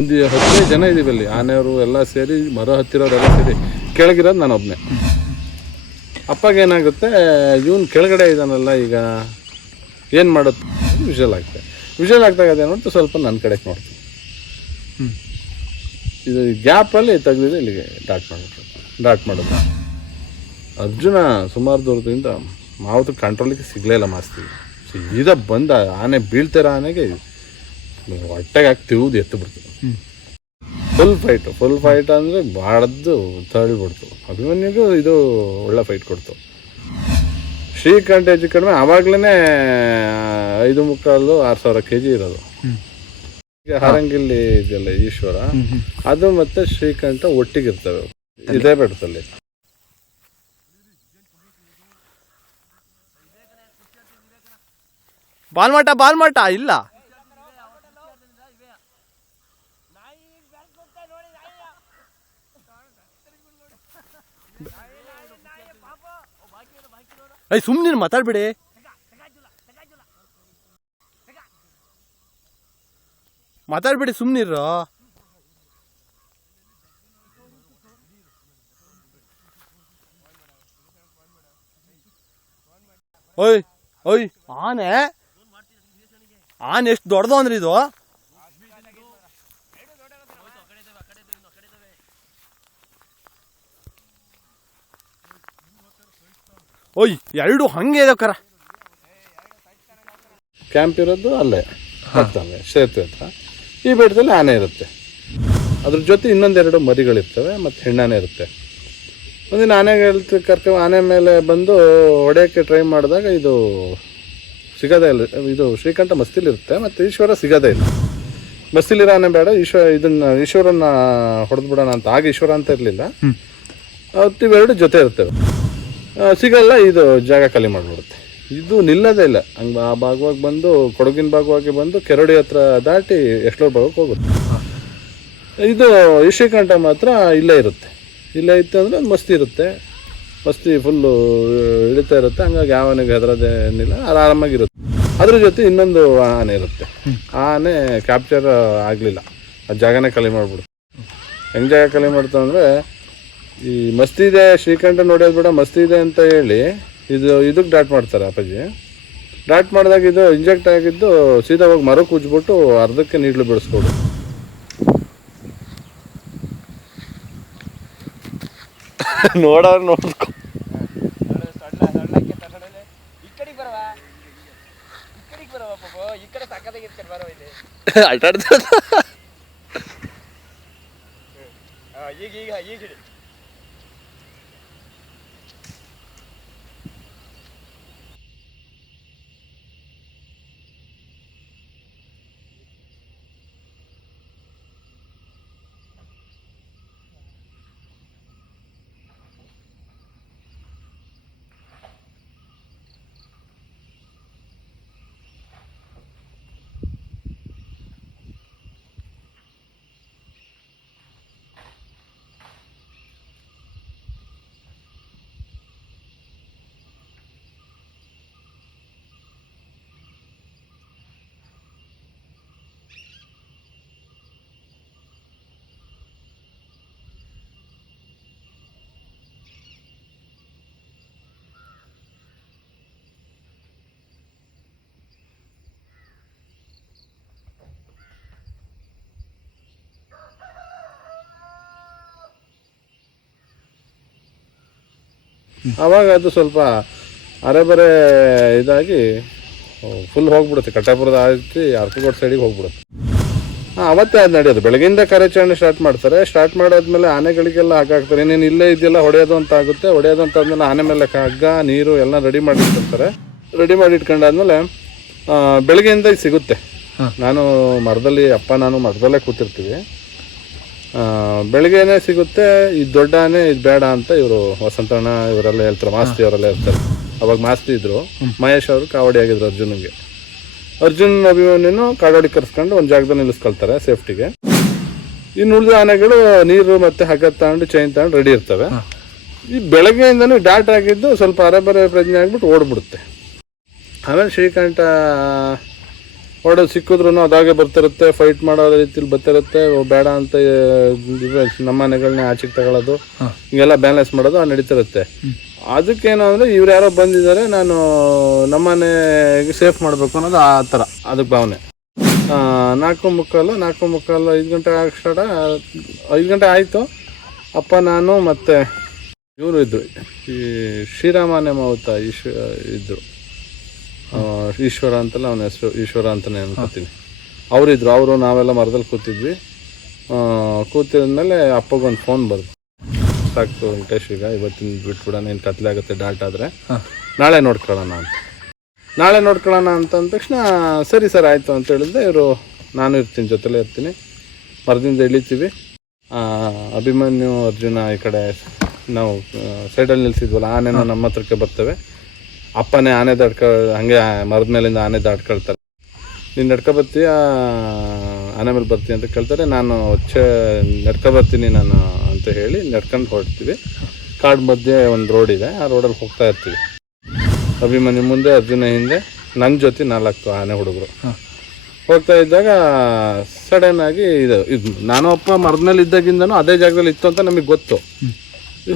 ಒಂದು ಹದಿನೈದು ಜನ ಇದೀವಿ ಅಲ್ಲಿ, ಆನೆಯವರು ಎಲ್ಲ ಸೇರಿ, ಮರ ಹತ್ತಿರೋರೆಲ್ಲ ಸೇರಿ. ಕೆಳಗಿರೋದು ನಾನು ಒಬ್ಬನೇ ಅಪ್ಪಗೆ ಏನಾಗುತ್ತೆ, ಇವನು ಕೆಳಗಡೆ ಇದ್ದಾನಲ್ಲ ಈಗ, ಏನು ಮಾಡುತ್ತೆ ವಿಷಲ್ ಆಗ್ತದೆ. ವಿಷಲ್ ಆಗ್ದಾಗ ಮಾಡ್ತು ಸ್ವಲ್ಪ ನನ್ನ ಕಡೆಗೆ ನೋಡ್ತೀನಿ ಇದು ಗ್ಯಾಪಲ್ಲಿ ತೆಗೆದಿದೆ ಇಲ್ಲಿಗೆ ಡಾಟ್ ಮಾಡೋದು ಡಾಟ್ ಮಾಡೋದು. ಅರ್ಜುನ ಸುಮಾರು ದೂರದಿಂದ ಮಾವತ್ತು ಕಂಟ್ರೋಲಿಗೆ ಸಿಗಲೇ ಇಲ್ಲ ಮಾಸ್ತಿ. ಸೀದಾ ಬಂದ, ಆನೆ ಬೀಳ್ತಿರೋ ಆನೆಗೆ ಹೊಟ್ಟೆಗೆ ಹಾಕಿ ತಿವ್ದು ಎತ್ತು ಬಿಡ್ತು. ಫುಲ್ ಫೈಟ್ ಫುಲ್ ಫೈಟ್ ಅಂದರೆ ಬಾಳದ್ದು ತಳ್ಳಿಬಿಡ್ತು ಅಭಿಮನ್ಯುಗೂ ಇದು ಒಳ್ಳೆ ಫೈಟ್ ಕೊಡ್ತು. ಶ್ರೀಕಂಠ ಹೆಚ್ಚು ಕಡಿಮೆ ಆವಾಗ್ಲೇ ಐದು ಮುಕ್ಕಾಲು ಆರು ಸಾವಿರ ಕೆ ಜಿ ಇರೋದು ಈಗ ಹಾರಂಗಿಲ್ಲಿ ಇದೆಯಲ್ಲ ಈಶ್ವರ ಅದು ಮತ್ತೆ ಶ್ರೀಕಂಠ ಒಟ್ಟಿಗಿರ್ತವೆ. ಇದೇ ಬೆಟ್ಟದಲ್ಲಿ. ಬಾಲ್ಮಟ ಬಾಲ್ಮಟ ಇಲ್ಲ. ಐ ಸುಮ್ಮನೆ ಮಾತಾಡ್ಬಿಡಿ. ಮಾತಾಡ್ಬಿಡಿ ಸುಮ್ಮನಿರೋ ಓಯ್ ಓಯ್ ಆನೆ. ಆನೆ ಎಷ್ಟು ದೊಡ್ಡದು ಅಂದ್ರೆ ಇದು? ಓಯ್ ಎರಡು ಹಂಗೆ ಇದೆ ಕರ. ಕ್ಯಾಂಪ್ ಇರೋದು ಅಲ್ಲೇ ಹತ್ತಂಗೆ ಸೇತುವೆ ಹತ್ರ. ಈ ಬೆಟ್ಟದಲ್ಲಿ ಆನೆ ಇರುತ್ತೆ. ಅದ್ರ ಜೊತೆ ಇನ್ನೊಂದೆರಡು ಮರಿಗಳಿರ್ತವೆ ಮತ್ತು ಹೆಣ್ಣಾನೆ ಇರುತ್ತೆ. ಒಂದಿನ ಆನೆಗಳು ಕರ್ಕೊ ಆನೆ ಮೇಲೆ ಬಂದು ಹೊಡೆಯೋಕ್ಕೆ ಟ್ರೈ ಮಾಡಿದಾಗ ಇದು ಸಿಗೋದೇ ಇಲ್ಲ ಇದು ಶ್ರೀಕಂಠ ಮಸ್ತಿಲಿರುತ್ತೆ ಮತ್ತು ಈಶ್ವರ ಸಿಗೋದೇ ಇಲ್ಲ. ಮಸ್ತಿಲಿರೋ ಆನೆ ಬೇಡ ಈಶ್ವರ ಇದನ್ನ ಈಶ್ವರನ್ನ ಹೊಡೆದ್ಬಿಡೋಣ ಅಂತ ಆಗ ಈಶ್ವರ ಅಂತ ಇರಲಿಲ್ಲ. ಅವತ್ತು ಇವೆರಡು ಜೊತೆ ಇರ್ತವೆ. ಸಿಗಲ್ಲ ಇದು ಜಾಗ ಖಾಲಿ ಮಾಡಿಬಿಡುತ್ತೆ. ಇದು ನಿಲ್ಲದೇ ಇಲ್ಲ. ಹಂಗೆ ಆ ಭಾಗವಾಗಿ ಬಂದು ಕೊಡಗಿನ ಭಾಗವಾಗಿ ಬಂದು ಕೆರಡಿ ಹತ್ರ ದಾಟಿ ಎಷ್ಟೋ ಭಾಗಕ್ಕೆ ಹೋಗುತ್ತೆ. ಇದು ಈ ಮಾತ್ರ ಇಲ್ಲೇ ಇರುತ್ತೆ. ಇಲ್ಲೇ ಇತ್ತು ಅಂದರೆ ಮಸ್ತಿ ಇರುತ್ತೆ. ಮಸ್ತಿ ಫುಲ್ಲು ಇಳಿತಾ ಇರುತ್ತೆ. ಹಂಗಾಗಿ ಯಾವನಿಗೆ ಹೆದರದೇ ಏನಿಲ್ಲ. ಆರಾಮಾಗಿರುತ್ತೆ. ಅದ್ರ ಜೊತೆ ಇನ್ನೊಂದು ಆನೆ ಇರುತ್ತೆ. ಆ ಆನೆ ಕ್ಯಾಪ್ಚರ್ ಆಗಲಿಲ್ಲ. ಆ ಜಾಗನೇ ಖಾಲಿ ಮಾಡಿಬಿಡುತ್ತೆ. ಹೆಂಗೆ ಜಾಗ ಖಾಲಿ ಮಾಡ್ತು ಅಂದರೆ ಈ ಮಸ್ತಿ ಇದೆ ಶ್ರೀಕಂಠ ನೋಡೋದು ಬೇಡ, ಮಸ್ತಿ ಇದೆ ಅಂತ ಹೇಳಿ, ಇದು ಇದಕ್ಕೆ ಡಾಟ್ ಮಾಡ್ತಾರೆ ಅಪ್ಪಾಜಿ. ಡಾಟ್ ಮಾಡಿದಾಗ ಇದು ಇಂಜೆಕ್ಟ್ ಆಗಿದ್ದು ಸೀದಾ ಹೋಗಿ ಮರಕ್ಕೆ ಉಜ್ಬಿಟ್ಟು ಅರ್ಧಕ್ಕೆ ನೀಡ್ಲು ಬಿಡಿಸ್ಕೊಡು. ನೋಡೋರು ನೋಡ್ಕೊ. ಆಟಾಡ್ತದ ಈಗ ಈಗ ಈಗ ಆವಾಗ ಅದು ಸ್ವಲ್ಪ ಅರೆಬರೆ ಇದಾಗಿ ಫುಲ್ ಹೋಗ್ಬಿಡುತ್ತೆ. ಕಟ್ಟಾಪುರದ ಆಯ್ತು ಅರ್ಕಗೋಡ್ ಸೈಡಿಗೆ ಹೋಗ್ಬಿಡುತ್ತೆ. ಹಾಂ ಅವತ್ತೇ ಅದು ನಡೆಯೋದು. ಬೆಳಗಿಂದ ಕಾರ್ಯಾಚರಣೆ ಸ್ಟಾರ್ಟ್ ಮಾಡ್ತಾರೆ. ಸ್ಟಾರ್ಟ್ ಮಾಡಾದ್ಮೇಲೆ ಆನೆಗಳಿಗೆಲ್ಲ ಹಾಕಾಕ್ತಾರೆ ಇನ್ನೇನು ಇಲ್ಲೇ ಇದೆಯಲ್ಲ ಹೊಡೆಯೋದು ಅಂತ ಆಗುತ್ತೆ. ಹೊಡೆಯೋದು ಅಂತ ಅಂದ್ಮೇಲೆ ಆನೆ ಮೇಲೆ ಕಗ್ಗ ನೀರು ಎಲ್ಲ ರೆಡಿ ಮಾಡಿ ಇಟ್ಕೊಳ್ತಾರೆ ರೆಡಿ ಮಾಡಿ ಇಟ್ಕೊಂಡಾದ್ಮೇಲೆ ಬೆಳಗ್ಗೆಯಿಂದ ಸಿಗುತ್ತೆ. ನಾನು ಮರದಲ್ಲಿ ಅಪ್ಪ ನಾನು ಮರದಲ್ಲೇ ಕೂತಿರ್ತೀವಿ. ಬೆಳಗ್ಗೆನೆ ಸಿಗುತ್ತೆ ಇದು ದೊಡ್ಡ ಆನೆ ಇದು ಬೇಡ ಅಂತ ಇವರು ವಸಂತಣ್ಣ ಇವರೆಲ್ಲ ಹೇಳ್ತಾರೆ ಮಾಸ್ತಿ ಅವರೆಲ್ಲ ಇರ್ತಾರೆ ಅವಾಗ ಮಾಸ್ತಿ ಇದ್ರು. ಮಹೇಶ್ ಅವರು ಕಾವಡಿ ಆಗಿದ್ರು ಅರ್ಜುನ್ಗೆ. ಅರ್ಜುನ್ ಅಭಿಮಾನಿನೂ ಕಾಡೋಡಿ ಕರ್ಸ್ಕೊಂಡು ಒಂದು ಜಾಗದಲ್ಲಿ ನಿಲ್ಲಿಸ್ಕೊಳ್ತಾರೆ ಸೇಫ್ಟಿಗೆ. ಇನ್ನು ಉಳಿದ ಆನೆಗಳು ನೀರು ಮತ್ತೆ ಹಗ್ಗ ತಗೊಂಡು ಚೈನ್ ತಗೊಂಡು ರೆಡಿ ಇರ್ತವೆ. ಈ ಬೆಳಗ್ಗೆಯಿಂದನೂ ಡಾಟ್ ಆಗಿದ್ದು ಸ್ವಲ್ಪ ಅರೆಬರೆ ಪ್ರಜ್ಞೆ ಆಗ್ಬಿಟ್ಟು ಓಡ್ಬಿಡುತ್ತೆ. ಆಮೇಲೆ ಶ್ರೀಕಂಠ ಹೊಡೆದು ಸಿಕ್ಕಿದ್ರು ಅದಾಗೆ ಬರ್ತಿರುತ್ತೆ ಫೈಟ್ ಮಾಡೋ ರೀತಿಲಿ ಬರ್ತಿರುತ್ತೆ. ಬೇಡ ಅಂತ ನಮ್ಮ ಮನೆಗಳನ್ನ ಆಚೆಗೆ ತಗೊಳ್ಳೋದು ಹಿಂಗೆಲ್ಲ ಬ್ಯಾಲೆನ್ಸ್ ಮಾಡೋದು ನಡೀತಿರುತ್ತೆ. ಅದಕ್ಕೇನು ಅಂದರೆ ಇವ್ರು ಯಾರೋ ಬಂದಿದ್ದಾರೆ ನಾನು ನಮ್ಮನೆಗೆ ಸೇಫ್ ಮಾಡಬೇಕು ಅನ್ನೋದು ಆ ಥರ ಅದಕ್ಕೆ ಭಾವನೆ. ನಾಲ್ಕು ಮುಕ್ಕಾಲು ನಾಲ್ಕು ಮುಕ್ಕಾಲು ಐದು ಗಂಟೆ ಆಗ ಸ್ಟಾರ್ಟ ಐದು ಗಂಟೆ ಆಯಿತು. ಅಪ್ಪ ನಾನು ಮತ್ತು ಇವರು ಇದ್ದರು ಈ ಶ್ರೀರಾಮನೆ ಮಾವುತ ಇದ್ರು. ಇದ್ದರು ಈಶ್ವರ ಅಂತಲ್ಲ ಅವನ ಹೆಸರು ಈಶ್ವರ ಅಂತಲೇ ಅನ್ಕೋತೀನಿ. ಅವರಿದ್ರು ಅವರು ನಾವೆಲ್ಲ ಮರದಲ್ಲಿ ಕೂತಿದ್ವಿ. ಕೂತಿದ್ಮೇಲೆ ಅಪ್ಪಗೊಂದು ಫೋನ್ ಬರ್ದು. ಸಾಕು ವೆಂಕಟೇಶ್ ಈಗ ಇವತ್ತಿನ ಬಿಟ್ಬಿಡೋಣ ಏನು ಕತ್ಲೆ ಆಗುತ್ತೆ ಡಾಟ್ ಆದರೆ. ನಾಳೆ ನೋಡ್ಕೊಳ್ಳೋಣ ಅಂತ. ನಾಳೆ ನೋಡ್ಕೊಳ್ಳೋಣ ಅಂತ ಅಂದ ತಕ್ಷಣ ಸರಿ ಸರ್ ಆಯಿತು ಅಂತ ಹೇಳಿದ್ರೆ ಇವರು ನಾನು ಇರ್ತೀನಿ ಜೊತೆಲೇ ಇರ್ತೀನಿ. ಮರದಿಂದ ಇಳಿತೀವಿ. ಆ, ಅಭಿಮನ್ಯು ಅರ್ಜುನ ಈ ಕಡೆ ನಾವು ಸೈಡಲ್ಲಿ ನಿಲ್ಸಿದ್ವಲ್ಲ ಆನೆನ ನಮ್ಮ ಹತ್ರಕ್ಕೆ ಬರ್ತವೆ. ಅಪ್ಪನೇ ಆನೆ ದಾಟ್ಕೊ ಹಂಗೆ ಮರದ ಮೇಲಿಂದ ಆನೆ ದಾಟ್ಕೊಳ್ತಾರೆ. ನೀನು ನಡ್ಕೊ ಬರ್ತೀಯ? ಆನೆ ಮೇಲೆ ಬರ್ತೀಯ ಅಂತ ಕೇಳ್ತಾರೆ. ನಾನು ಚ ನಡ್ಕೊ ಬರ್ತೀನಿ ನಾನು ಅಂತ ಹೇಳಿ ನಡ್ಕೊಂಡು ಹೊರಡ್ತೀವಿ ಕಾಡು ಮಧ್ಯೆ ಒಂದು ರೋಡ್ ಇದೆ. ಆ ರೋಡಲ್ಲಿ ಹೋಗ್ತಾ ಇರ್ತೀವಿ. ಅಭಿಮನ್ಯು ಮುಂದೆ ಅರ್ಜುನ ಹಿಂದೆ ನನ್ನ ಜೊತೆ ನಾಲ್ಕು ಆನೆ ಹುಡುಗರು. ಹೋಗ್ತಾ ಇದ್ದಾಗ ಸಡನ್ ಆಗಿ ಇದು ಇದು ನಾನು ಅಪ್ಪ ಮರದ ಮೇಲೆ ಇದ್ದಾಗಿಂದನೂ ಅದೇ ಜಾಗದಲ್ಲಿ ಇತ್ತು ಅಂತ ನಮಗೆ ಗೊತ್ತು.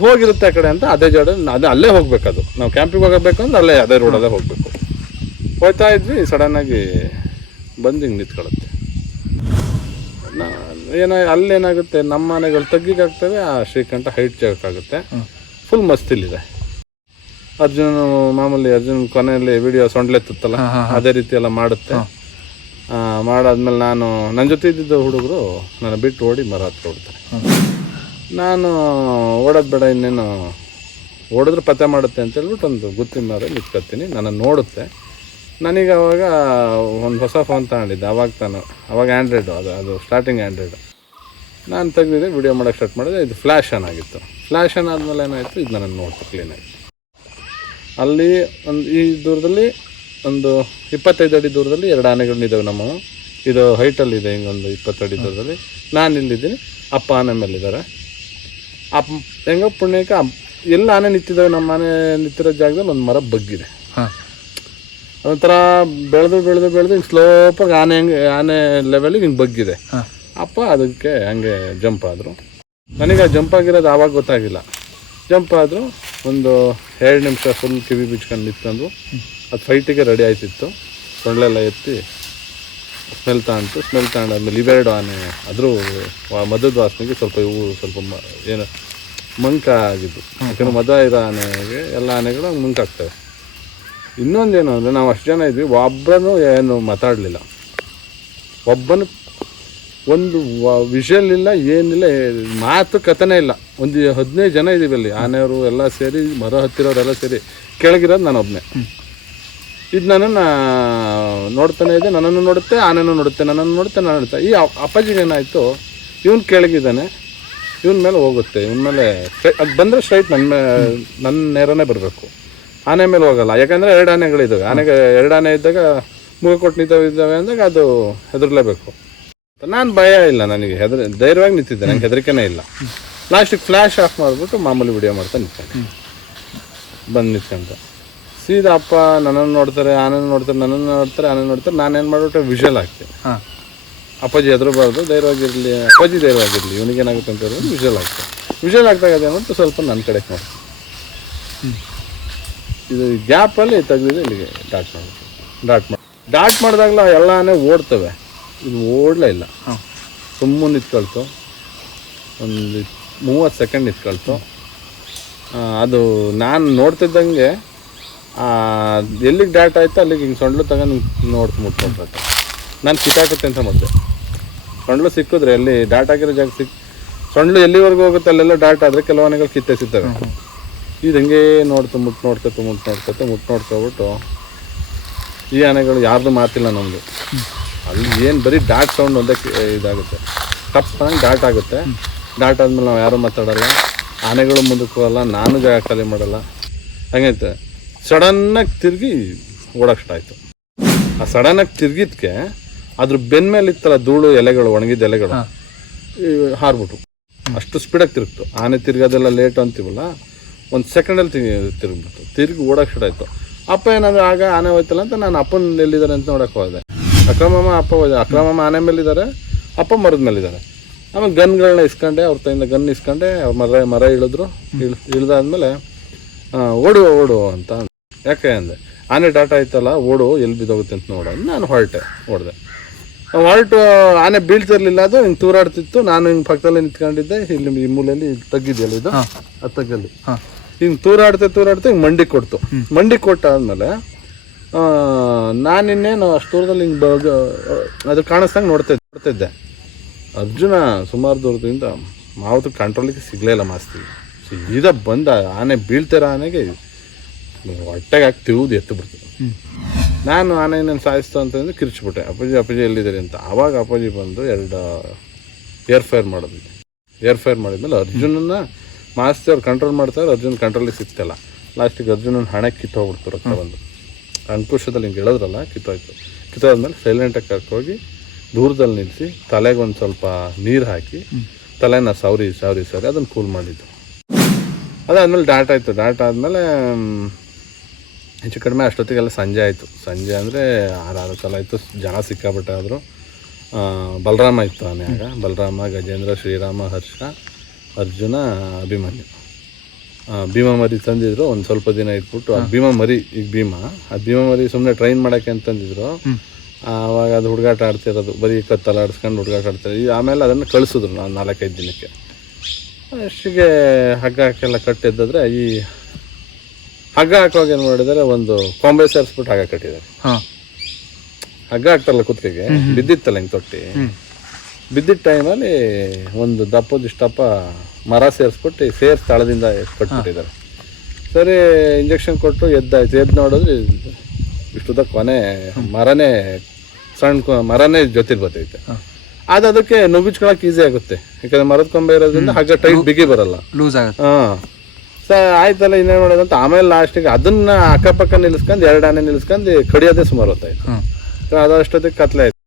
ಹೋಗಿರುತ್ತೆ ಆ ಕಡೆ ಅಂತ ಅದೇ ಜೋಡ ಅದೇ ಅಲ್ಲೇ ಹೋಗ್ಬೇಕದು. ನಾವು ಕ್ಯಾಂಪಿಗೆ ಹೋಗಬೇಕು ಅಂದ್ರೆ ಅಲ್ಲೇ ಅದೇ ರೋಡಲ್ಲೇ ಹೋಗಬೇಕು. ಹೋಗ್ತಾ ಇದ್ವಿ ಸಡನ್ ಆಗಿ ಬಂದು ಹಿಂಗೆ ನಿಂತ್ಕೊಳುತ್ತೆ ಏನ ಅಲ್ಲೇನಾಗುತ್ತೆ ನಮ್ಮ ಮನೆಗಳು ತಗ್ಗಿಗಾಗ್ತವೆ ಆ ಶ್ರೀಕಂಠ ಹೈಟ್ ಜಾಗಕ್ಕಾಗುತ್ತೆ ಫುಲ್ ಮಸ್ತಿಲಿದೆ ಅರ್ಜುನ ಮಾಮೂಲಿ ಅರ್ಜುನ್ ಕೊನೆಯಲ್ಲಿ ವಿಡಿಯೋ ಸೊಂಡ್ಲೆತ್ತಲ್ಲ ಅದೇ ರೀತಿ ಎಲ್ಲ ಮಾಡುತ್ತೆ. ಮಾಡಾದ್ಮೇಲೆ ನಾನು ನನ್ನ ಜೊತೆ ಇದ್ದಿದ್ದ ಹುಡುಗರು ನನ್ನ ಬಿಟ್ಟು ಓಡಿ ಮರ ಹತ್ರ ಓಡ್ತಾರೆ. ನಾನು ಓಡೋದು ಬೇಡ, ಇನ್ನೇನು ಓಡಿದ್ರೆ ಪತ್ತೆ ಮಾಡುತ್ತೆ ಅಂತ ಹೇಳ್ಬಿಟ್ಟು ಒಂದು ಗುತ್ತಿ ಮೇಲೆ ಇಟ್ಕೊತೀನಿ. ನನ್ನನ್ನು ನೋಡುತ್ತೆ. ನನಗೆ ಅವಾಗ ಒಂದು ಹೊಸ ಫೋನ್ ತಗೊಂಡಿದ್ದೆ. ಅವಾಗ ತಾನು, ಅವಾಗ ಆ್ಯಂಡ್ರಾಯ್ಡು ಅದು ಅದು ಸ್ಟಾರ್ಟಿಂಗ್ ಆ್ಯಂಡ್ರಾಯ್ಡು ನಾನು ತೆಗೆದಿದ್ದೆ ವಿಡಿಯೋ ಮಾಡೋಕ್ಕೆ ಸ್ಟಾರ್ಟ್ ಮಾಡಿದೆ. ಇದು ಫ್ಲ್ಯಾಶ್ ಆನ್ ಆಗಿತ್ತು. ಫ್ಲ್ಯಾಶ್ ಆನ್ ಆದಮೇಲೆ ಏನಾಯಿತು? ಇದು ನನ್ನ ನೋಡ್ತು ಕ್ಲೀನಾಗಿ ಅಲ್ಲಿ ಒಂದು, ಈ ದೂರದಲ್ಲಿ ಒಂದು ಇಪ್ಪತ್ತೈದು ಅಡಿ ದೂರದಲ್ಲಿ ಎರಡು ಆನೆಗಳಿದ್ದಾವೆ ನಮ್ಮ ಇದು ಹೈಟಲ್ಲಿದೆ ಹಿಂಗೊಂದು ಇಪ್ಪತ್ತಡಿ ದೂರದಲ್ಲಿ. ನಾನು ಇಲ್ಲಿದ್ದೀನಿ. ಅಪ್ಪ ಆನೆ ಮೇಲಿದ್ದಾರೆ. ಅಪ್ಪ ಹೆಂಗ ಪುಣ್ಯಕ್ಕೆ ಎಲ್ಲಿ ಆನೆ ನಿಂತಿದ್ದಾವೆ ನಮ್ಮ ಆನೆ ನಿಂತಿರೋ ಜಾಗದಲ್ಲಿ ಒಂದು ಮರ ಬಗ್ಗಿದೆ. ಹಾಂ. ಒಂಥರ ಬೆಳೆದು ಬೆಳೆದು ಬೆಳೆದು ಹಿಂಗೆ ಸ್ಲೋಪಾಗಿ ಆನೆ ಹಂಗೆ ಆನೆ ಲೆವೆಲಿಗೆ ಹಿಂಗೆ ಬಗ್ಗಿದೆ. ಅಪ್ಪ ಅದಕ್ಕೆ ಹಂಗೆ ಜಂಪ್ ಆದರು. ನನಗೆ ಆ ಜಂಪ್ ಆಗಿರೋದು ಆವಾಗ ಗೊತ್ತಾಗಿಲ್ಲ. ಜಂಪ್ ಆದರು ಒಂದು ಎರಡು ನಿಮಿಷ ಫುಲ್ ಕಿವಿ ಬಿಚ್ಕೊಂಡು ನಿಂತ್ಕೊಂಡು ಅದು ಫೈಟಿಗೆ ರೆಡಿ ಆಯ್ತಿತ್ತು. ಸೊಳ್ಳೆಲ್ಲ ಎತ್ತಿ ಸ್ಮೆಲ್ ತಗೊಂಡು ಸ್ಮೆಲ್ ತಗೊಂಡಾದ್ಮೇಲೆ ಇವೆರಡು ಆನೆ ಅದ್ರ ಮದದ ವಾಸನೆಗೆ ಸ್ವಲ್ಪ ಇವು ಸ್ವಲ್ಪ ಏನು, ಮಂಕ ಆಗಿದ್ದು. ಯಾಕಂದ್ರೆ ಮದ ಇರೋ ಆನೆಗೆ ಎಲ್ಲ ಆನೆಗಳು ಆಗ್ತವೆ ಇನ್ನೊಂದೇನು ಅಂದರೆ ನಾವು ಅಷ್ಟು ಜನ ಇದ್ವಿ, ಒಬ್ಬನು ಏನು ಮಾತಾಡಲಿಲ್ಲ. ಒಬ್ಬನು ಒಂದು ವಿಷಲ್ ಇಲ್ಲ, ಏನಿಲ್ಲ, ಮಾತು ಕಥನೇ ಇಲ್ಲ. ಒಂದು ಹದಿನೈದು ಜನ ಇದ್ದೀವಿ ಅಲ್ಲಿ, ಆನೆಯವರು ಎಲ್ಲ ಸೇರಿ, ಮರ ಹತ್ತಿರೋರೆಲ್ಲ ಸೇರಿ, ಕೆಳಗಿರೋದು ನಾನು ಒಬ್ಬನೇ ಇದು ನನ್ನನ್ನು ನೋಡ್ತಾನೆ ಇದೆ, ನನ್ನನ್ನು ನೋಡುತ್ತೆ, ಆನೆನೂ ನೋಡುತ್ತೆ, ನನ್ನನ್ನು ನೋಡುತ್ತೆ ನಾನು ನೋಡುತ್ತೆ. ಈ ಅಪ್- ಅಪ್ಪಾಜಿಗೆ ಏನಾಯಿತು, ಇವನು ಕೆಳಗಿದ್ದಾನೆ, ಇವನ ಮೇಲೆ ಹೋಗುತ್ತೆ, ಇವನ ಮೇಲೆ ಅದು ಬಂದರೆ ಸ್ಟ್ರೈಟ್ ನನ್ನ ನನ್ನ ನೇರನೇ ಬರಬೇಕು. ಆನೆ ಮೇಲೆ ಹೋಗಲ್ಲ, ಯಾಕಂದರೆ ಎರಡು ಆನೆಗಳಿದ್ದಾವೆ ಆನೆಗೆ ಎರಡು ಆನೆ ಇದ್ದಾಗ ಮುಗ ಕೊಟ್ಟು ನಿಂತವೆ ಇದ್ದಾವೆ ಅಂದಾಗ ಅದು ಹೆದರ್ಲೇಬೇಕು. ನಾನು ಭಯ ಇಲ್ಲ ನನಗೆ, ಹೆದರ್, ಧೈರ್ಯವಾಗಿ ನಿಂತಿದ್ದೆ ನನಗೆ ಹೆದರಿಕೆನೇ ಇಲ್ಲ. ಲಾಸ್ಟಿಗೆ ಫ್ಲ್ಯಾಶ್ ಆಫ್ ಮಾಡಿಬಿಟ್ಟು ಮಾಮೂಲಿ ವಿಡಿಯೋ ಮಾಡ್ತಾ ನಿಂತೆ ಬಂದು ನಿಂತ್ಕೊಂತ ಸೀದಾ ಅಪ್ಪ ನನ್ನನ್ನು ನೋಡ್ತಾರೆ ಆನನ್ನು ನೋಡ್ತಾರೆ ನನ್ನನ್ನು ನೋಡ್ತಾರೆ ಆನಂದ್ ನೋಡ್ತಾರೆ ನಾನೇನು ಮಾಡಿಬಿಟ್ಟು ವಿಷಲ್ ಹಾಕ್ತೀನಿ ಹಾಂ. ಅಪ್ಪಾಜಿ ಹೆದರಬಾರ್ದು ಧೈರ್ಯವಾಗಿರಲಿ ಅಪ್ಪಾಜಿ ಧೈರ್ಯವಾಗಿರಲಿ ಇವನಿಗೇನಾಗುತ್ತೆ ಅಂತ ಹೇಳಿದ್ರೆ ವಿಷಲ್ ಆಗ್ತದೆ ವಿಷಲ್ ಆಗ್ತಾಗ ಅದೇನಂತ ಸ್ವಲ್ಪ ನನ್ನ ಕಡೆ ನೋಡಿ ಇದು ಗ್ಯಾಪಲ್ಲಿ ತೆಗೆದಿದೆ ಇಲ್ಲಿಗೆ ಡಾಟ್ ಮಾಡಿ. ಡಾಟ್ ಮಾಡಿ. ಡಾಟ್ ಮಾಡಿದಾಗಲ ಎಲ್ಲಾನೇ ಓಡ್ತವೆ. ಇದು ಓಡಲೇ ಇಲ್ಲ. ಹಾಂ. ಸುಮ್ಮನೆ ನಿಂತ್ಕೊಳ್ತು. ಒಂದು ಮೂವತ್ತು ಸೆಕೆಂಡ್ ನಿಂತ್ಕೊಳ್ತು. ಅದು ನಾನು ನೋಡ್ತಿದ್ದಂಗೆ ಎಲ್ಲಿಗೆ ಡಾಟ್ ಆಯಿತು ಅಲ್ಲಿಗೆ ಹಿಂಗೆ ಸೊಂಡ್ಲು ತಗೊಂಡು ನೋಡ್ತು ಮುಟ್ಕೊಂಡ್ರೆ ನಾನು ಸಿಕ್ಕಾಕುತ್ತೆ ಅಂತ ಮತ್ತೆ. ಸೊಂಡ್ಲು ಸಿಕ್ಕಿದ್ರೆ ಎಲ್ಲಿ ಡಾಟ್ ಆಗಿರೋ ಜಾಗ ಸಿಕ್ ಸೊಂಡ್ಲು ಎಲ್ಲಿವರೆಗೂ ಹೋಗುತ್ತೆ ಅಲ್ಲೆಲ್ಲ ಡಾಟ್ ಆದರೆ ಕೆಲವು ಆನೆಗಳು ಕಿತ್ತೆ ಸಿಗ್ತವೆ. ಇದು ಹಂಗೆ ನೋಡ್ತು ಮುಟ್ಟು ನೋಡ್ಕೊತು ಮುಟ್ಟು ನೋಡ್ಕೊತು ಮುಟ್ಟು ನೋಡ್ಕೊಬಿಟ್ಟು ಈ ಆನೆಗಳು ಯಾರ್ದು ಮಾತಿಲ್ಲ ನಮ್ಮದು ಅಲ್ಲಿ ಏನು ಬರೀ ಡಾಟ್ ಸೌಂಡ್ ಒಂದೇ ಇದಾಗುತ್ತೆ. ತಪ್ಪಂಗೆ ಡಾಟ್ ಆಗುತ್ತೆ. ಡಾಟ್ ಆದ್ಮೇಲೆ ನಾವು ಯಾರೂ ಮಾತಾಡಲ್ಲ. ಆನೆಗಳು ಮುಂದಕ್ಕೆ ಹೋಗಲ್ಲ ನಾನು ಜಾಗ ಖಾಲಿ ಮಾಡಲ್ಲ. ಹಂಗೈತೆ. ಸಡನ್ನಾಗಿ ತಿರುಗಿ ಓಡಕ್ಕೆ ಸ್ಟಾರ್ಟ್ ಆಯಿತು. ಆ ಸಡನ್ನಾಗಿ ತಿರುಗಿದ್ಕೆ ಅದ್ರ ಬೆನ್ನ ಮೇಲೆ ಇತ್ತಲ್ಲ ಧೂಳು ಎಲೆಗಳು ಒಣಗಿದ ಎಲೆಗಳು ಹಾರ್ಬಿಟ್ರು ಅಷ್ಟು ಸ್ಪೀಡಾಗಿ ತಿರುಗ್ತು. ಆನೆ ತಿರುಗೋದೆಲ್ಲ ಲೇಟ್ ಅಂತೀವಲ್ಲ ಒಂದು ಸೆಕೆಂಡಲ್ಲಿ ತಿರುಗ್ಬಿಟ್ಟು ತಿರುಗಿ ಓಡಕ್ಕೆ ಸ್ಟಾರ್ಟ್ ಆಯಿತು. ಅಪ್ಪ ಏನಂದ್ರೆ ಆಗ ಆನೆ ಹೋಯ್ತಲ್ಲ ಅಂತ ನಾನು ಅಪ್ಪನ ಎಲ್ಲಿದ್ದಾರೆ ಅಂತ ನೋಡಕ್ಕೆ ಹೋದೆ. ಅಕ್ರಮಮ್ಮ ಅಪ್ಪ ಹೋದ ಅಕ್ರಮಮ್ಮ ಆನೆ ಮೇಲಿದ್ದಾರೆ ಅಪ್ಪ ಮರದ ಮೇಲಿದ್ದಾರೆ. ಆಮೇಲೆ ಗನ್ಗಳನ್ನ ಇಸ್ಕೊಂಡೆ ಅವ್ರ ತಯಿಂದ ಗನ್ ಇಸ್ಕೊಂಡೆ ಅವ್ರ ಮರ ಮರ ಇಳಿದ್ರು. ಇಳಿದಾದ್ಮೇಲೆ ಇಳ್ದಾದ್ಮೇಲೆ ಓಡುವ ಓಡು ಓಡು ಅಂತ. ಯಾಕೆ ಅಂದೆ ಆನೆ ಡಾಟಾ ಇತ್ತಲ್ಲ ಓಡು ಎಲ್ಲಿ ಬಿದ್ದೋಗುತ್ತೆ ಅಂತ ನೋಡೋ. ನಾನು ಹೊರಟೆ ಹೊಡೆದೆ. ಹೊರಟು ಆನೆ ಬೀಳ್ತಿರ್ಲಿಲ್ಲ ಅದು ಹಿಂಗೆ ತೂರಾಡ್ತಿತ್ತು. ನಾನು ಹಿಂಗೆ ಪಕ್ಕದಲ್ಲಿ ನಿಂತ್ಕೊಂಡಿದ್ದೆ. ಇಲ್ಲಿ ಈ ಮೂಲೆಯಲ್ಲಿ ತಗ್ಗಿದೆಯಲ್ಲ ಇದು? ಆ ತಗ್ಗಲ್ಲಿ. ಹಿಂಗೆ ತೂರಾಡ್ತೆ ತೂರಾಡ್ತೆ ಹಿಂಗೆ ಮಂಡಿ ಕೊಡ್ತು. ಮಂಡಿ ಕೊಟ್ಟಾದ್ಮೇಲೆ ನಾನು ಇನ್ನೇನು ಅಷ್ಟು ದೂರದಲ್ಲಿ ಹಿಂಗೆ ಅದು ಕಾಣಿಸ್ದಂಗೆ ನೋಡ್ತಾ ನೋಡ್ತಿದ್ದೆ. ಅರ್ಜುನ ಸುಮಾರು ದೂರದಿಂದ ಮಾವತ್ತು ಕಂಟ್ರೋಲಿಗೆ ಸಿಗಲೇ ಇಲ್ಲ ಮಾಸ್ತಿ. ಸೀದಾ ಬಂದ ಆನೆ ಬೀಳ್ತಿರೋ ಆನೆಗೆ ಹೊಟ್ಟೆಗೆ ಹಾಕಿ ತಿರುವುದು ಎತ್ತು ಬಿಡ್ತದೆ ನಾನು ಆನೆಯನ್ನು ಸಾಯಿಸ್ತು ಅಂತಂದ್ರೆ ಕಿರ್ಚ್ಬಿಟ್ಟೆ. ಅಪ್ಪಾಜಿ ಅಪ್ಪಾಜಿ ಎಲ್ಲಿದ್ದಾರೆ ಅಂತ. ಆವಾಗ ಅಪ್ಪಾಜಿ ಬಂದು ಎರಡು ಏರ್ ಫೈರ್ ಮಾಡಿದ್ವಿ. ಏರ್ ಫೈರ್ ಮಾಡಿದ್ಮೇಲೆ ಅರ್ಜುನನ್ನ ಮಾಸ್ತಿ ಅವ್ರು ಕಂಟ್ರೋಲ್ ಮಾಡ್ತಾರೆ ಅರ್ಜುನ್ ಕಂಟ್ರೋಲಿಗೆ ಸಿಕ್ತಲ್ಲ ಲಾಸ್ಟಿಗೆ ಅರ್ಜುನನ ಹಣೆ ಕಿತ್ತೋಗ್ಬಿಡ್ತು ರಕ್ತ ಬಂದು. ಅಂಕುಶದಲ್ಲಿ ಹಿಂಗೆ ಹೇಳಿದ್ರಲ್ಲ ಕಿತ್ತೋಯ್ತು ಕಿತ್ತೋದ್ಮೇಲೆ ಸೈಲೆಂಟಾಗಿ ಕರ್ಕೋಗಿ ದೂರದಲ್ಲಿ ನಿಲ್ಲಿಸಿ ತಲೆಗೆ ಒಂದು ಸ್ವಲ್ಪ ನೀರು ಹಾಕಿ ತಲೆನ ಸೌರಿ ಸೌರಿ ಸೌರಿ ಅದನ್ನು ಕೂಲ್ ಮಾಡಿದ್ದು. ಅದಾದ್ಮೇಲೆ ಡಾಟ್ ಆಯಿತು. ಡಾಟ್ ಆದಮೇಲೆ ಹೆಚ್ಚು ಕಡಿಮೆ ಅಷ್ಟೊತ್ತಿಗೆಲ್ಲ ಸಂಜೆ ಆಯಿತು. ಸಂಜೆ ಅಂದರೆ ಆರು ಆರು ಸಲ ಆಯಿತು ಜನ ಸಿಕ್ಕಾಬಿಟ್ಟಾದರು ಬಲರಾಮ ಇತ್ತು ಆಮ್ಯಾಗ ಬಲರಾಮ ಗಜೇಂದ್ರ ಶ್ರೀರಾಮ ಹರ್ಷ ಅರ್ಜುನ ಅಭಿಮನ್ಯು ಭೀಮ ಮರಿ ತಂದಿದ್ರು ಒಂದು ಸ್ವಲ್ಪ ದಿನ ಇಟ್ಬಿಟ್ಟು ಆ ಭೀಮ ಮರಿ ಈಗ ಭೀಮ ಆ ಭೀಮ ಮರಿ ಸುಮ್ಮನೆ ಟ್ರೈನ್ ಮಾಡೋಕ್ಕೆ ಅಂತಂದಿದ್ರು ಆವಾಗ ಅದು ಹುಡುಗಾಟ ಆಡ್ತಿರೋದು ಬರೀ ಕತ್ತಲ್ಲ ಆಡಿಸ್ಕೊಂಡು ಹುಡುಗಾಟ ಆಡ್ತಾರೆ ಈ ಆಮೇಲೆ ಅದನ್ನು ಕಳಿಸಿದ್ರು ನಾನು ನಾಲ್ಕೈದು ದಿನಕ್ಕೆ. ಅಷ್ಟಿಗೆ ಹಗ್ಗ ಹಾಕೆಲ್ಲ ಕಟ್ಟಿದ್ದಾದ್ರೆ ಈ ಹಗ್ಗ ಹಾಕುವಾಗ ಏನು ಮಾಡಿದ್ದಾರೆ ಒಂದು ಕೊಂಬೆ ಸೇರಿಸ್ಬಿಟ್ಟು ಹಗ್ಗ ಕಟ್ಟಿದ್ದಾರೆ. ಹಾಂ. ಹಗ್ಗ ಹಾಕ್ತಾರಲ್ಲ ಕುತ್ತಿಗೆ ಬಿದ್ದಿತ್ತಲ್ಲ ಹಿಂಗೆ ತೊಟ್ಟಿ. ಬಿದ್ದಿದ್ದ ಟೈಮಲ್ಲಿ ಒಂದು ದಪ್ಪದ ಇಷ್ಟಪ್ಪ ಮರ ಸೇರಿಸ್ಬಿಟ್ಟು ಸೇರ್ ತಳದಿಂದ ಕಟ್ಬಿಟ್ಟಿದ್ದಾರೆ. ಸರಿ ಇಂಜೆಕ್ಷನ್ ಕೊಟ್ಟು ಎದ್ದಾಯ್ತು. ಎದ್ದು ನೋಡಿದ್ರೆ ಇಷ್ಟುದ ಕೊನೆ ಮರನೇ ಸಣ್ಣ ಮರನೇ ಜೊತೆ ಬರ್ತೈತೆ. ಅದು ಅದಕ್ಕೆ ನುಗ್ಗಿಸ್ಕೊಳಕ್ ಈಸಿ ಆಗುತ್ತೆ. ಯಾಕಂದ್ರೆ ಮರದ ಕೊಂಬೆ ಇರೋದ್ರಿಂದ ಹಗ್ಗ ಟೈಟ್ ಬಿಗಿ ಬರಲ್ಲ. ಲೂಸ್ ಆಗುತ್ತೆ. ಹಾಂ. ಸ ಆಯ್ತಲ್ಲ ಇನ್ನೇನು ಮಾಡೋದು ಅಂತ. ಆಮೇಲೆ ಲಾಸ್ಟಿಗೆ ಅದನ್ನ ಅಕ್ಕಪಕ್ಕ ನಿಲ್ಸ್ಕೊಂಡು ಎರಡು ಆನೆ ನಿಲ್ಸ್ಕೊಂಡು ಕಡಿಯೋದೇ ಸುಮಾರು ಹೊತ್ತಾಯ್ತು ಹ್ಞೂ ಸೊ ಅದಷ್ಟೊತ್ತಿಗೆ ಕತ್ಲೆ ಆಯ್ತು.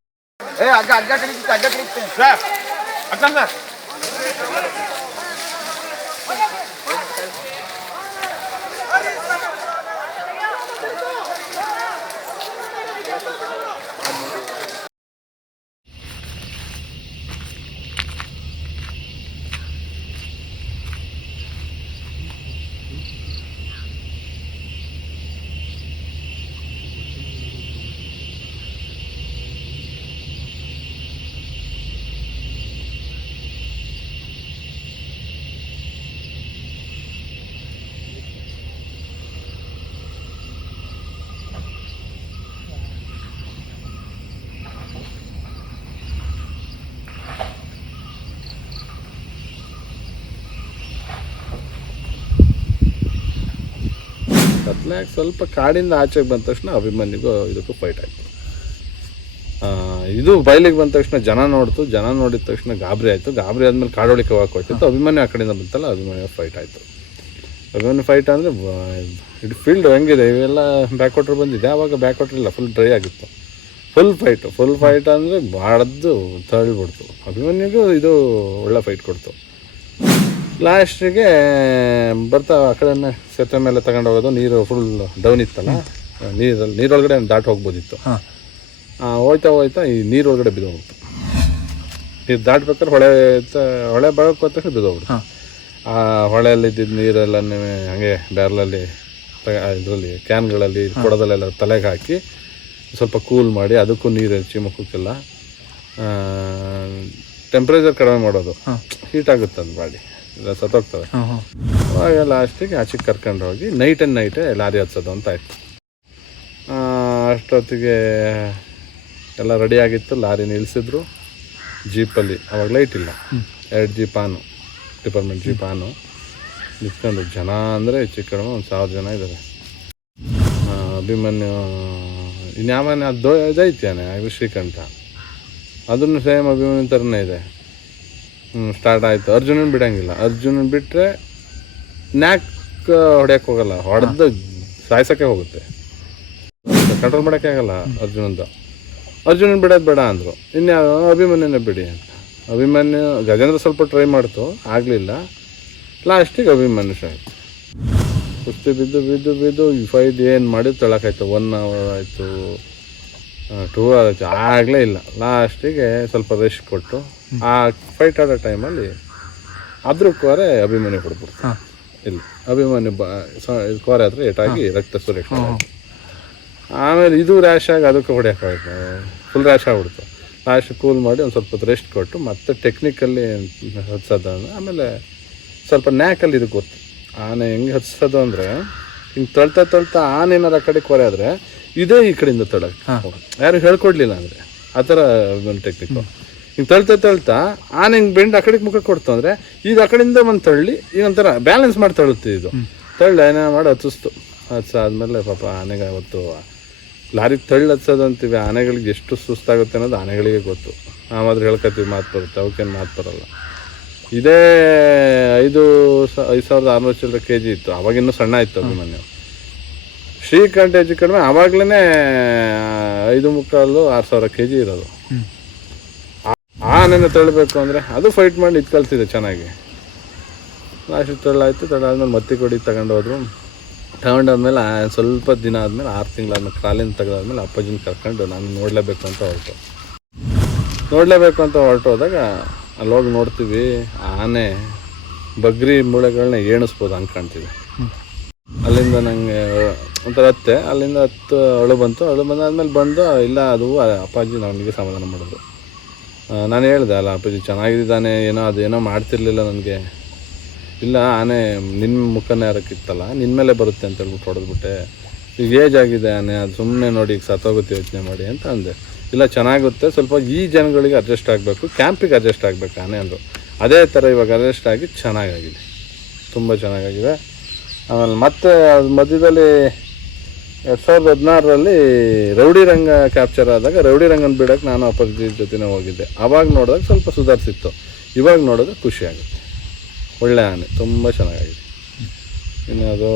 ಕತ್ಲಾಗ ಸ್ವಲ್ಪ ಕಾಡಿಂದ ಆಚೆಗೆ ಬಂದ ತಕ್ಷಣ ಅಭಿಮಾನಿಗೂ ಇದಕ್ಕೂ ಫೈಟ್ ಆಯಿತು. ಇದು ಬಯಲಿಗೆ ಬಂದ ತಕ್ಷಣ ಜನ ನೋಡ್ತು. ಜನ ನೋಡಿದ ತಕ್ಷಣ ಗಾಬರಿ ಆಯಿತು. ಗಾಬರಿ ಆದಮೇಲೆ ಕಾಡೋಳಿಕೆ ಹೋಗಕ್ಕೆ ಹೋಗ್ತಿತ್ತು. ಅಭಿಮನ್ಯು ಆ ಕಡೆಯಿಂದ ಬಂತಲ್ಲ, ಅಭಿಮನ್ಯು ಫೈಟ್ ಆಯಿತು. ಅಭಿಮಾನಿ ಫೈಟ್ ಅಂದರೆ ಇಡೀ ಫೀಲ್ಡ್ ಹೆಂಗಿದೆ? ಇವೆಲ್ಲ ಬ್ಯಾಕ್ ವಾಟರ್ ಬಂದಿದೆ. ಆವಾಗ ಬ್ಯಾಕ್ ವಾಟರ್ ಇಲ್ಲ. ಫುಲ್ ಡ್ರೈ ಆಗಿತ್ತು. ಫುಲ್ ಫೈಟು ಫುಲ್ ಫೈಟ್ ಅಂದರೆ ಬಾಡ್ದು ತಳ್ಳಿಬಿಡ್ತು. ಅಭಿಮನ್ಯುಗೂ ಇದು ಒಳ್ಳೆ ಫೈಟ್ ಕೊಡ್ತು. ಲಾಸ್ಟಿಗೆ ಬರ್ತಾ ಆ ಕಡೆನೇ ಸೇತುವೆ ಮೇಲೆ ತಗೊಂಡು ಹೋಗೋದು ನೀರು ಫುಲ್ ಡೌನ್ ಇತ್ತಲ್ಲ? ನೀರಲ್ಲಿ ನೀರೊಳಗಡೆ ದಾಟಿ ಹೋಗ್ಬೋದಿತ್ತು. ಹೋಯ್ತಾ ಹೋಯ್ತಾ ಈ ನೀರೊಳಗಡೆ ಬಿದ್ದೋಗ್ಬಿಡ್ತು. ನೀರು ದಾಟ್ಬೇಕಾದ್ರೆ ಹೊಳೆ ಹೊಳೆ ತಕ್ಷಣ ಬಿದ್ದೋಗ್ಬಿಡ್ತು. ಆ ಹೊಳೆಯಲ್ಲಿ ಇದ್ದಿದ್ದ ನೀರೆಲ್ಲ ಹಾಗೆ ಬ್ಯಾರ್ಲಲ್ಲಿ ಇದರಲ್ಲಿ ಕ್ಯಾನ್ಗಳಲ್ಲಿ ಕೊಡದಲ್ಲೆಲ್ಲ ತಲೆಗೆ ಹಾಕಿ ಸ್ವಲ್ಪ ಕೂಲ್ ಮಾಡಿ ಅದಕ್ಕೂ ನೀರು ಹೆಚ್ಚಿ ಮುಖಕ್ಕೆಲ್ಲ ಟೆಂಪ್ರೇಚರ್ ಕಡಿಮೆ ಮಾಡೋದು. ಹೀಟ್ ಆಗುತ್ತೆ ಅದು ಬಾಡಿ ಇಲ್ಲ ಸತ್ತೋಗ್ತವೆ. ಅವಾಗ ಲಾಸ್ಟಿಗೆ ಆಚೆಗೆ ಕರ್ಕೊಂಡು ಹೋಗಿ ನೈಟ್ ಆ್ಯಂಡ್ ನೈಟೇ ಲಾರಿ ಹತ್ಸೋದು ಅಂತ ಆಯಿತು. ಅಷ್ಟೊತ್ತಿಗೆ ಎಲ್ಲ ರೆಡಿ ಆಗಿತ್ತು ಲಾರಿ ನಿಲ್ಲಿಸಿದ್ರು ಜೀಪಲ್ಲಿ ಅವಾಗ ಲೈಟ್ ಇಲ್ಲ. ಎರಡು ಜೀಪ್ ಆನು ಡಿಪಾರ್ಟ್ಮೆಂಟ್ ಜೀಪ್ ಆನು ನಿಂತ್ಕೊಂಡು ಜನ ಅಂದರೆ ಹೆಚ್ಚು ಕಡಿಮೆ ಒಂದು ಸಾವಿರ ಜನ ಇದ್ದಾರೆ ಅಭಿಮನ್ಯು ಇನ್ಯಾವನೇ ಅದು ಅದು ಶ್ರೀಕಂಠ. ಅದನ್ನು ಸೇಮ್ ಅಭಿಮನ್ಯು ಥರನೇ ಇದೆ. ಸ್ಟಾರ್ಟ್ ಆಯಿತು. ಅರ್ಜುನನ್ ಬಿಡಂಗಿಲ್ಲ. ಅರ್ಜುನನ್ ಬಿಟ್ಟರೆ ನ್ಯಾಕ್ ಹೊಡೆಯಕ್ಕೆ ಹೋಗಲ್ಲ. ಹೊಡೆದು ಸಾಯ್ಸೋಕ್ಕೆ ಹೋಗುತ್ತೆ. ಕಂಟ್ರೋಲ್ ಮಾಡೋಕ್ಕೆ ಆಗಲ್ಲ ಅರ್ಜುನಂದು. ಅರ್ಜುನನ್ ಬಿಡೋದು ಬೇಡ ಅಂದರು. ಇನ್ಯಾವ ಅಭಿಮನ್ಯುನೇ ಬಿಡಿ ಅಂತ. ಅಭಿಮನ್ಯು, ಗಜೇಂದ್ರ ಸ್ವಲ್ಪ ಟ್ರೈ ಮಾಡ್ತು. ಆಗಲಿಲ್ಲ. ಲಾಸ್ಟಿಗೆ ಅಭಿಮನ್ಯು ಆಯಿತು ಕುಸ್ತಿ ಬಿದ್ದು ಬಿದ್ದು ಬಿದ್ದು ಫೈಟ್ ಏನು ಮಾಡಿ ತಳಕಾಯ್ತು ಒನ್ ಅವರ್ ಆಯಿತು. ಟೂ ಆಗಲೇ ಇಲ್ಲ. ಲಾಸ್ಟಿಗೆ ಸ್ವಲ್ಪ ರೆಸ್ಟ್ ಕೊಟ್ಟು ಆ ಫೈಟ್ ಆಡೋ ಟೈಮಲ್ಲಿ ಅದ್ರ ಕೋರೆ ಅಭಿಮಾನಿ ಕೊಡ್ಬಿಡ್ತು ಇಲ್ಲ ಅಭಿಮಾನಿ ಬ ಕೋರೆ ಹತ್ರ ಏಟಾಗಿ ರಕ್ತ ಸುರೇಶ್ ಆಮೇಲೆ ಇದು ರ್ಯಾಶ್ ಆಗಿ ಅದಕ್ಕೆ ಹೊಡೆಯೋಕ್ಕಾಗುತ್ತೆ ಫುಲ್ ರ್ಯಾಶ್ ಆಗ್ಬಿಡ್ತು. ಲಾಸ್ಟ್ ಕೂಲ್ ಮಾಡಿ ಒಂದು ಸ್ವಲ್ಪ ರೆಸ್ಟ್ ಕೊಟ್ಟು ಮತ್ತೆ ಟೆಕ್ನಿಕಲ್ಲಿ ಹತ್ಸೋದು ಅಂದ್ರೆ ಆಮೇಲೆ ಸ್ವಲ್ಪ ನ್ಯಾಕಲ್ಲಿ ಇದು ಗೊತ್ತು. ಆನೆ ಹೆಂಗೆ ಹತ್ಸೋದು ಅಂದರೆ ಹಿಂಗೆ ತೊಳ್ತಾ ತೊಳ್ತಾ ಆನೆ ಏನಾರು ಆ ಕಡೆ ಕೊರೆ ಆದರೆ ಇದೇ ಈ ಕಡೆಯಿಂದ ತಳಕ್ಕೆ ಯಾರು ಹೇಳ್ಕೊಡ್ಲಿಲ್ಲ ಅಂದರೆ. ಆ ಥರ ಒಂದು ಟೆಕ್ನಿಕ್ ಹಿಂಗೆ ತಳ್ತಾ ತಳ್ತಾ ಆನೆ ಹಿಂಗೆ ಬೆಂಡ್ ಆ ಕಡೆಗೆ ಮುಖ ಕೊಡ್ತು ಅಂದರೆ ಈಗ ಆ ಕಡೆಯಿಂದ ಒಂದು ತಳ್ಳಿ ಈಗ ಒಂಥರ ಬ್ಯಾಲೆನ್ಸ್ ಮಾಡಿ ತಳ್ಳುತ್ತೆ ಇದು. ತಳ್ಳಿ ಏನೋ ಮಾಡಿ ಹತ್ತಿಸ್ತು ಹತ್ಸಾದ್ಮೇಲೆ ಪಾಪ ಆನೆಗೆ ಅವತ್ತು ಲಾರಿಗೆ ತಳ್ಳಿ ಹತ್ಸೋದು ಅಂತೀವಿ ಆನೆಗಳಿಗೆ ಎಷ್ಟು ಸುಸ್ತಾಗುತ್ತೆ ಅನ್ನೋದು ಆನೆಗಳಿಗೆ ಗೊತ್ತು. ನಾವಾದ್ರೆ ಹೇಳ್ಕೊತೀವಿ ಮಾತು ಬರುತ್ತೆ. ಅವಕ್ಕೇನು ಮಾತು ಬರಲ್ಲ. ಇದೇ ಐದು ಐದು ಸಾವಿರದ ಆರುನೂರು ಚಿಲ್ಲರೆ ಕೆ ಜಿ ಇತ್ತು. ಅವಾಗಿನ್ನೂ ಸಣ್ಣ ಇತ್ತು ಅಭಿಮನ್ಯು ಶ್ರೀಕಂಠ ಹೆಚ್ಚು ಕಡಿಮೆ ಆವಾಗಲೇ ಐದು ಮುಕ್ಕಾಲು ಆರು ಸಾವಿರ ಕೆ ಜಿ ಇರೋದು ಆ- ಆನೆನ ತಳ್ಳಬೇಕು ಅಂದರೆ ಅದು ಫೈಟ್ ಮಾಡಿ ಇದು ಕಲ್ತಿದೆ ಚೆನ್ನಾಗಿ. ಲಾಸ್ಟ್ ತಳ್ಳಾಯಿತು ತಳ್ಳಾದ್ಮೇಲೆ ಮತ್ತೆ ಕೊಡಿ ತಗೊಂಡೋದ್ರು ತಗೊಂಡಾದ್ಮೇಲೆ ಸ್ವಲ್ಪ ದಿನ ಆದಮೇಲೆ ಆರು ತಿಂಗಳಾದ್ಮೇಲೆ ಕಾಲಿನ ತೆಗೆದಾದ್ಮೇಲೆ ಅಪ್ಪಾಜಿನ ಕರ್ಕೊಂಡು ನಾನು ನೋಡಲೇಬೇಕು ಅಂತ ಹೊರಟು. ನೋಡಲೇಬೇಕು ಅಂತ ಹೊರಟು ಹೋದಾಗ ಅಲ್ಲಿ ಹೋಗಿ ನೋಡ್ತೀವಿ ಆನೆ ಬಗ್ರಿ ಮೂಳೆಗಳನ್ನ ಏಣಿಸ್ಬೋದು ಹಂಗೆ ಕಾಣ್ತೀವಿ ಅಲ್ಲಿಂದ ನನಗೆ ಒಂಥರ ಹತ್ತೆ ಅಲ್ಲಿಂದ ಹತ್ತು ಅಳು ಬಂತು. ಅಳು ಬಂದಾದ್ಮೇಲೆ ಬಂದು ಇಲ್ಲ, ಅದು ಅಪ್ಪಾಜಿ ನನಗೆ ಸಮಾಧಾನ ಮಾಡೋದು. ನಾನು ಹೇಳಿದೆ, ಅಲ್ಲ, ಅಪ್ಪಾಜಿ ಚೆನ್ನಾಗಿದ್ದಾನೆ, ಏನೋ ಅದೇನೋ ಮಾಡ್ತಿರ್ಲಿಲ್ಲ ನನಗೆ. ಇಲ್ಲ, ಆನೆ ನಿನ್ನ ಮುಖನೇ ಯಾರಕ್ಕಿತ್ತಲ್ಲ ನಿನ್ನ ಮೇಲೆ ಬರುತ್ತೆ ಅಂತ ಹೇಳ್ಬಿಟ್ಟು ಹೊಡೆದ್ಬಿಟ್ಟೆ. ಈಗ ಏಜ್ ಆಗಿದೆ ಆನೆ, ಅದು ಸುಮ್ಮನೆ ನೋಡಿ ಈಗ ಸತ್ತೋಗುತ್ತೆ, ಯೋಚನೆ ಮಾಡಿ ಅಂತ ಅಂದೆ. ಇಲ್ಲ, ಚೆನ್ನಾಗುತ್ತೆ, ಸ್ವಲ್ಪ ಈ ಜನಗಳಿಗೆ ಅಡ್ಜಸ್ಟ್ ಆಗಬೇಕು ಕ್ಯಾಂಪಿಗೆ ಅಡ್ಜಸ್ಟ್ ಆಗಬೇಕು ಆನೆ ಅಂದರು ಅದೇ ಥರ ಇವಾಗ ಅಡ್ಜಸ್ಟ್ ಆಗಿ ಚೆನ್ನಾಗಾಗಿದೆ. ತುಂಬ ಚೆನ್ನಾಗಾಗಿದೆ. ಆಮೇಲೆ ಮತ್ತೆ ಅದು ಮಧ್ಯದಲ್ಲಿ ಎರಡು ಸಾವಿರದ ಹದಿನಾರರಲ್ಲಿ ರೌಡಿ ರಂಗ ಕ್ಯಾಪ್ಚರ್ ಆದಾಗ ರೌಡಿ ರಂಗನ ಬಿಡೋಕೆ ನಾನು ಅಪ್ಪಾಜಿ ಜೊತೆನೇ ಹೋಗಿದ್ದೆ. ಆವಾಗ ನೋಡಿದಾಗ ಸ್ವಲ್ಪ ಸುಧಾರಿಸಿತ್ತು. ಇವಾಗ ನೋಡಿದ್ರೆ ಖುಷಿ ಆಗುತ್ತೆ. ಒಳ್ಳೆ ಆನೆ, ತುಂಬ ಚೆನ್ನಾಗಿದೆ. ಇನ್ನು ಅದು